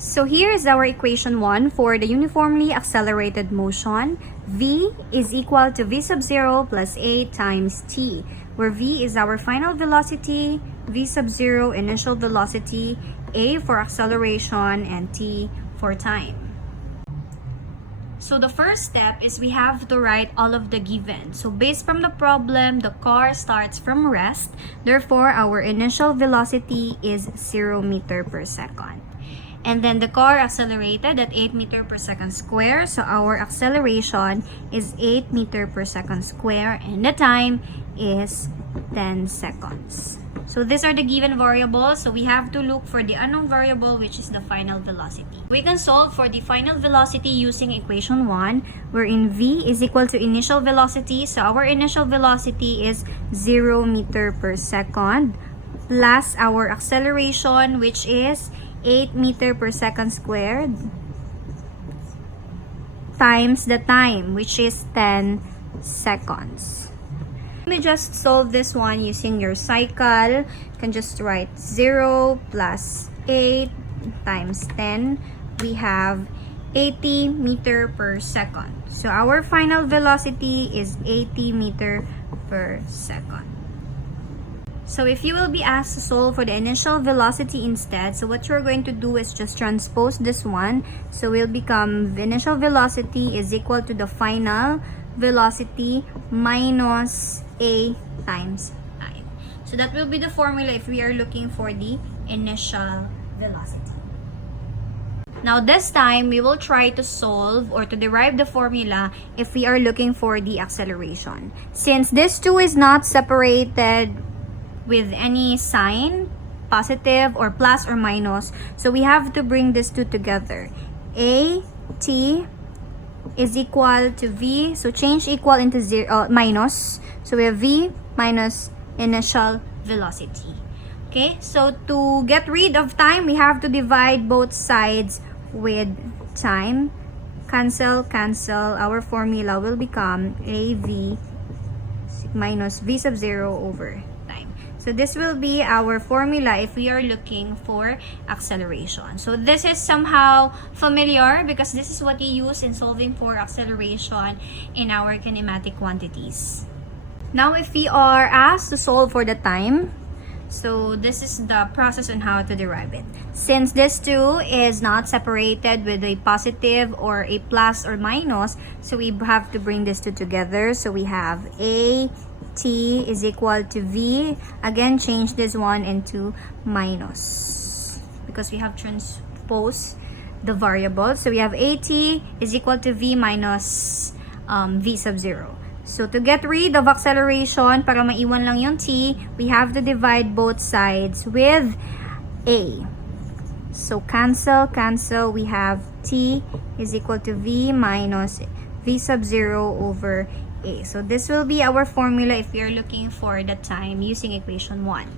So here is our equation 1 for the uniformly accelerated motion. V is equal to V sub 0 plus A times t, where V is our final velocity, V sub 0 initial velocity, A for acceleration, and t for time. So the first step is we have to write all of the given. So based from the problem, the car starts from rest. Therefore, our initial velocity is 0 meter per second. And then the car accelerated at 8 meter per second square. So our acceleration is 8 meter per second square. And the time is 10 seconds. So these are the given variables. So we have to look for the unknown variable, which is the final velocity. We can solve for the final velocity using equation 1, wherein V is equal to initial velocity. So our initial velocity is 0 meter per second plus our acceleration, which is 8 meter per second squared times the time, which is 10 seconds. Let me just solve this one using your cycle. You can just write 0 plus 8 times 10. We have 80 meter per second. So our final velocity is 80 meter per second. So if you will be asked to solve for the initial velocity instead, so what you're going to do is just transpose this one. So it will become the initial velocity is equal to the final velocity minus A times time. So that will be the formula if we are looking for the initial velocity. Now this time, we will try to solve or to derive the formula if we are looking for the acceleration. Since this two is not separated with any sign, positive or plus or minus, so we have to bring these two together. A, t is equal to V, so change equal into minus. So we have V minus initial velocity. Okay, so to get rid of time, we have to divide both sides with time. Cancel, cancel. Our formula will become AV minus V sub 0 over time. So this will be our formula if we are looking for acceleration. So this is somehow familiar because this is what you use in solving for acceleration in our kinematic quantities. Now if we are asked to solve for the time, so this is the process on how to derive it. Since this two is not separated with a positive or a plus or minus, so we have to bring these two together. So we have A t is equal to V. Again, change this one into minus because we have transposed the variables. So we have AT is equal to V minus V sub 0. So to get rid of acceleration, para maiwan lang yung t, we have to divide both sides with A. So cancel, cancel. We have t is equal to V minus V sub 0 over A. So this will be our formula if we are looking for the time using equation 1.